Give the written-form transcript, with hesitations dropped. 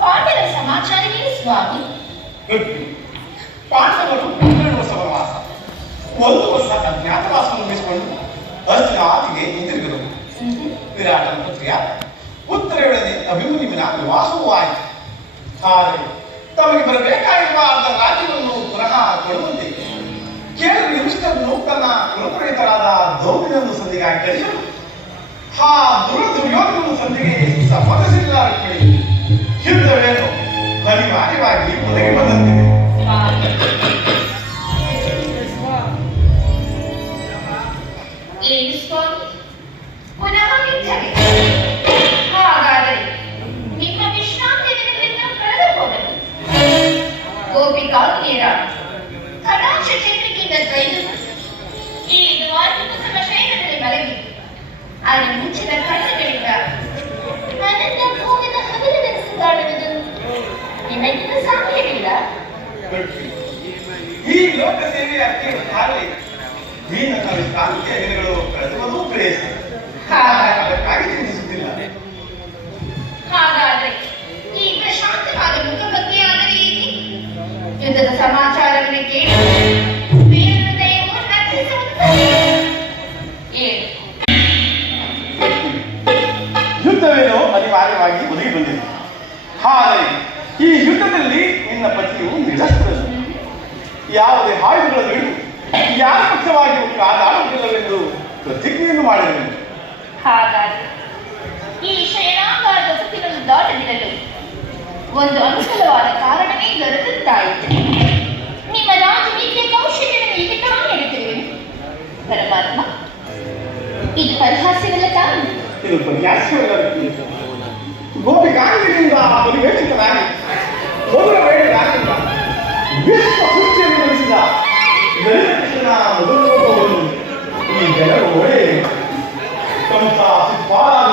ಪಾಂಡವರ ಸಮಾಚಾರವೇನು ಸ್ವಾಮಿ? ಪಾಂಡವರು 12 ವರ್ಷ ವನವಾಸ, 1 ವರ್ಷ ಅಜ್ಞಾತವಾಸ ಮುಗಿಸಿಕೊಂಡು ಅರ್ಜುನಾದಿಗೆ ಹಿಂದಿರುಗಿದರು. ವಿರಾಟನ ಪುತ್ರಿಯಾದ ಉತ್ತರವೇಳನೆ ಅಭಿಮನ್ಯುವಿನ ವಿವಾಹವೂ ಆಯಿತು. ಆದರೆ ತಮಗೆ ಬರಬೇಕಾಗಿರುವ ಅರ್ಧ ರಾಜ್ಯವನ್ನು ಪುನಃ ಕೊಡುವಂತೆ ಕೇಳು ನಿಮಿಷವನ್ನು ತನ್ನ ಕುಲಪುರೋಹಿತರಾದ ದ್ರೌಪದಿಯನ್ನು ಸಂಧಿಗಾಗಿ ಕಳಿಸಲು ಆ ದುರ್ಯೋಧನನ್ನು ಸಂಧಿಗೆ ಸಮ್ಮತಿಸಿಲ್ಲ. ಯುದ್ಧವೇನು ಅನಿವಾರ್ಯವಾಗಿ ಒದಗಿ ಬಂದಂತಿದೆ. ಏನು ಸ್ವಾಮಿ, ಪುನಃ ಯುದ್ಧವೇ? ಹಾಗಾದರೆ ನಿಮ್ಮ ವಿಶ್ರಾಂತಿ ದಿನಗಳನ್ನು ಕಳೆದು ಹೋದನು. ಗೋಪಿಕಾಗ್ನಿಯರ ಕಟಾಕ್ಷ ಚಂದ್ರಿಕೆಯಿಂದ ಕೈದು ಈ ದ್ವಾರಕುಸುಮ ಶಯನದಲ್ಲಿ ಮಲಗಿ ಅದು ಮುಚ್ಚಿದ ಕಣ್ಣುಗಳಿಂದ ಅನಂತ ಭೋಗದ ಹಗಲನ್ನು ಸುತ್ತಾಡುವುದು ನಿಮಗಿಂತ ಸಾಧ್ಯವಿಲ್ಲ. ಈ ಲೋಕ ಸೇವೆಯ ಹಾಗೆ ಈ ನನ್ನ ವಿಶ್ರಾಂತಿಯ ದಿನಗಳು ಕಳೆದುವುದು ಪ್ರೇಯಸ. ಅದಕ್ಕಾಗಿ ಚಿಂತಿಸುತ್ತಿಲ್ಲ. ಹಾಗಾದರೆ ಈ ಪ್ರಶಾಂತವಾದ ಮುಖಭಕ್ತಿಯಾದರೆ ಏಕೆ? ಯುದ್ಧದ ಸಮಾಚಾರವನ್ನು ಕೇಳಿ ವೀರಹೃದಯವು ನರ್ತಿಸುತ್ತದೆ. ಏನು? ಯುದ್ಧವೇನೋ ಅನಿವಾರ್ಯವಾಗಿ ಒದಗಿ ಬಂದಿದೆ. ಆದರೆ ಈ ಯುದ್ಧದಲ್ಲಿ ನಿನ್ನ ಪತಿಯು ನಿರಸ್ತ್ರನು. ಯಾವುದೇ ಆಯುಧಗಳನ್ನು ಹಿಡಿದು ಯಾರ ಪಕ್ಷವಾಗಿಯೂ ಕಾದಾಡುವುದಿಲ್ಲವೆಂದು ಪ್ರತಿಜ್ಞೆಯನ್ನು ಮಾಡಿದನು. ಹಾಗಾದರೆ ಈ ಶಯನಾಗಾರದ ಸುತ್ತಿನನ್ನು ದಾಟದಿರಲು ಒಂದು ಅನುಕೂಲವಾದ ಕಾರಣವೇ ದೊರೆತಂತಾಯಿತು. ನಿಮ್ಮ ರಾಜನೀತಿಯ ಕೌಶಲ್ಯವನ್ನು ಈಗ ತಾನೇ ಹೇಳುತ್ತಿರುವೆನು ಪರಮಾತ್ಮ. ಇದು ಪರಿಹಾಸ್ಯವಲ್ಲ ತಾನು? ಇದು ಪರಿಹಾಸ್ಯವಲ್ಲ. ಗೋಪಿಕಾಂಗಿನಿಂದ ಪರಿವೇಷಿತನಾಗಿ ಮೊದಲ ವೇಳೆ ರಾಜ್ಯದ ವಿಶ್ವ ಸೃಷ್ಟಿಯನ್ನು ನಡೆಸಿದ ಕೃಷ್ಣ ಮೊದಲು ಈ ಜನರು ಒಳ್ಳೆ ಕಂಸ ಸಿಪಾಲ